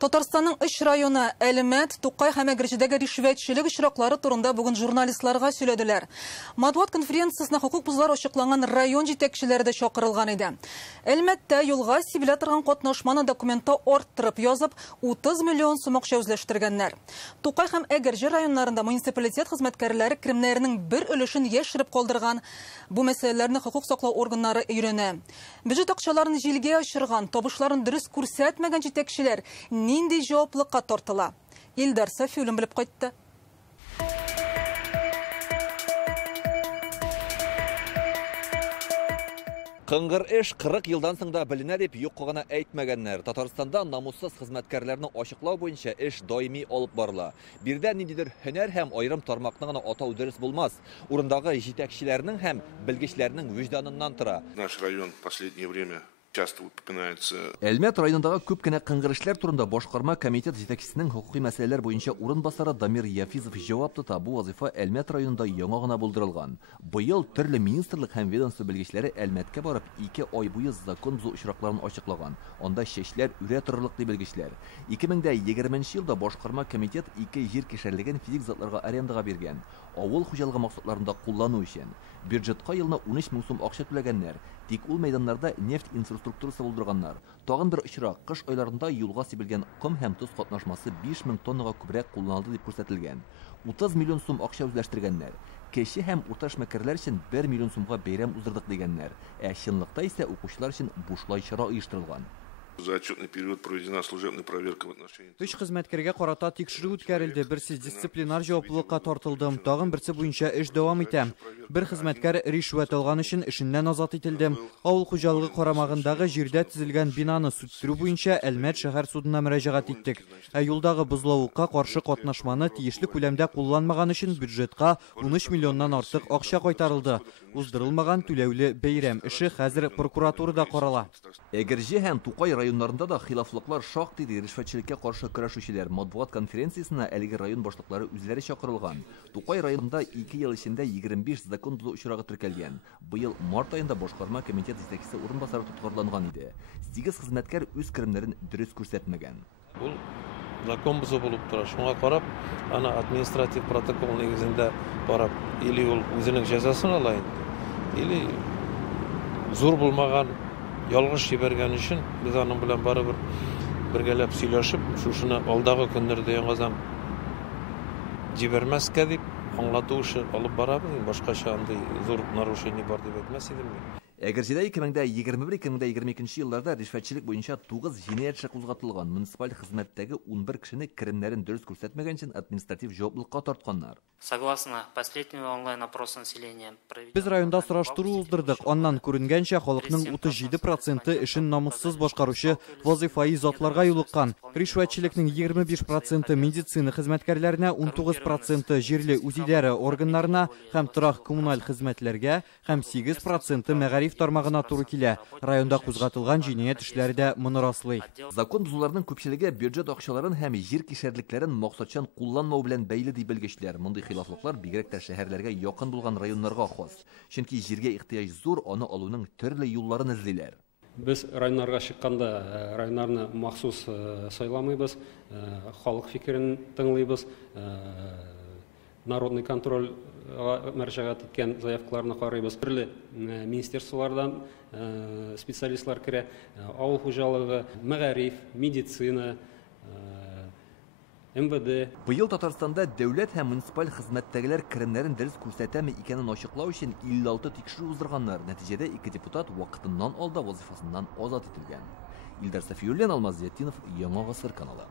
Татарстанның 3 районы Әлмәт, Тукай һәм Әгерҗедәге ришвәтчелек очраклары турында бүген журналистларга сөйләделәр. Матбугат конференциясенә хукук бузулар ачыкланган район җитәкчеләре дә чакырылган иде. Әлмәттә юлга сибелә торган катнашманы документта арттырып язып, 30 миллион сум акча үзләштергәннәр. Тукай һәм Әгерҗе районнарында муниципалитет хезмәткәрләре кремнәренең бер өлешен яшереп калдырган. Бу мәсьәләләрне хукук саклау органнары өйрәнә. Бюджет акчаларын җилгә очырган, табышларын дөрес күрсәтмәгән җитәкчеләр нинди җаваплылыкка тартыла? Илдар Сафиуллин белеп кайтты. Кыңгыр эш 40 елдан соң да беленә дип юк гына әйтмәгәннәр. Татарстанда намуссыз хезмәткәрләрне ачыклау буенча эш даими алып барыла. Бирдә ниндидер һөнәр һәм аерым тармакны гына атау дөрес булмас. Урындагы җитәкчеләрнең һәм белгечләрнең вөҗданыннан тора. Наш район в последнее время часто упоминается. Әлмәт районындагы күп кенә кыңгыр эшләр турында башкарма комитет җитәкчесенең хукукый мәсьәләләр буенча урынбасары Дамир Яфизов җавап тота. Бу вазифа Әлмәт районында яңа гына булдырылган. Быел төрле министрлык һәм ведомство белгечләре Әлмәткә барып 2 ай буе закон бузу очракларын ачыклаган. Анда чәчләр үрә торырлык ди белгечләр. 2020 елда башкарма комитет 2 җир кишәрлеген физик затларга арендага биргән. Авыл хуҗалыгы максатларында куллану өчен. Бюджетка елына 13 мең сум акча түләгәннәр. Тик ул мәйданнарда нефть инфраструктурасы булдырганнар. Тагын бер очрак, кыш айларында юлга сибелгән ком һәм тоз катнашмасы 5 мең тоннага күбрәк кулланылды дип күрсәтелгән. 30 миллион сум акча үзләштергәннәр. Кече һәм урта эшмәкәрләр өчен 1 миллион сумга бәйрәм уздырдык дигәннәр. Чынлыкта исә укучылар өчен бушлай чара оештырылган. За отчетный период проведена служебная проверка в отношении. Үч хезмәткәргә карата тикшерү үткәрелде. Берсе дисциплинар җаваплылыкка тартылдым. Тагын берсе буенча эш дәвам итә. Бер хезмәткәр ришвәт алган өчен эшеннән азат ителде. Авыл хуҗалыгы карамагындагы җирдә төзелгән бинаны сүттерү буенча Әлмәт шәһәр судына мөрәҗәгать иттек. Юлдагы бозлаулыкка каршы катнашманы тиешле күләмдә кулланмаган өчен бюджетка 13 миллионнан артык акча кайтарылды. Уздырылмаган түләүле бәйрәм эше хәзер прокуратурада карала. Әгерҗе һәм Тукай районнарында да хилафлыклар шактый ришвәтчелеккә каршы көрәшүчеләр матбугат конференциясенә әлеге район башлыклары үзләре чакырылган. Тукай районында 2 ел эчендә 25 закон бузу очрагы теркәлгән. Быел март аенда башкарма комитет җитәкчесе урынбасары тоткарланган иде. 8 хезмәткәр үз керемнәрен дөрес күрсәтмәгән. Ул закон бузу булып тора. Шуңа карап, ана административ протокол нигезендә барып, или ул үзенең җәзасын ала инде, или зур булмаган ялгыш җибәргән өчен без аның белән барыбер бергәләп сөйләшеп, шушыны алдагы көннәрдә яңадан җибәрмәскә дип аңлату эше алып барабыз. Башкача андый зур нарушение бар дип әйтмәс идем мин. Әгерҗедә 2021-2022 елларда ришвәтчелек буенча 9 җинаять эше кузгатылган. Муниципаль хезмәттәге 11 кешене керемнәрен дөрес күрсәтмәгән өчен административ җаваплылыкка тартканнар. Согласно последнему онлайн-опросу населения, Без районда сораштыру уздырдык. Аннан күренгәнчә халыкның 37% эшен намуссыз башкаручы вазифаи затларга юлыккан. Ришвәтчелекнең 25% медицина хезмәткәрләренә, 19% җирле үзидарә органнарына һәм торак коммуналь хезмәтләргә һәм 8% мәгариф тармагына туры килә. Районда кузгатылган җинаять эшләре дә моны раслый. Закон бузуларның күпчелеге бюджет акчаларын һәм җир кишәрлекләрен максатчан кулланмау белән бәйле ди белгечләр. Мондый хилафлыклар бигрәк тә шәһәрләргә якын булган районнарга хас. Чөнки җиргә ихтыяҗ зур, аны алуның төрле юлларын эзлиләр. Без районнарга чыкканда районнарны махсус сайламыйбыз, халык фикерен тыңлыйбыз, народный контроль мәрҗәгать иткән заявкаларны карыйбыз. Төрле министрлыклардан специалистлар керә, авыл хуҗалыгы, мәгариф, медицина, МВД. Быел Татарстанда дәүләт һәм муниципаль хезмәттәгеләр керемнәрен дөрес күрсәтәме икәнен ачыклау өчен 56 тикшерү уздырганнар. Нәтиҗәдә 2 депутат вакытыннан алда вазифасыннан азат ителгән. Илдар Сафиуллин, Алмаз Зиятдинов, Яңа Гасыр каналы.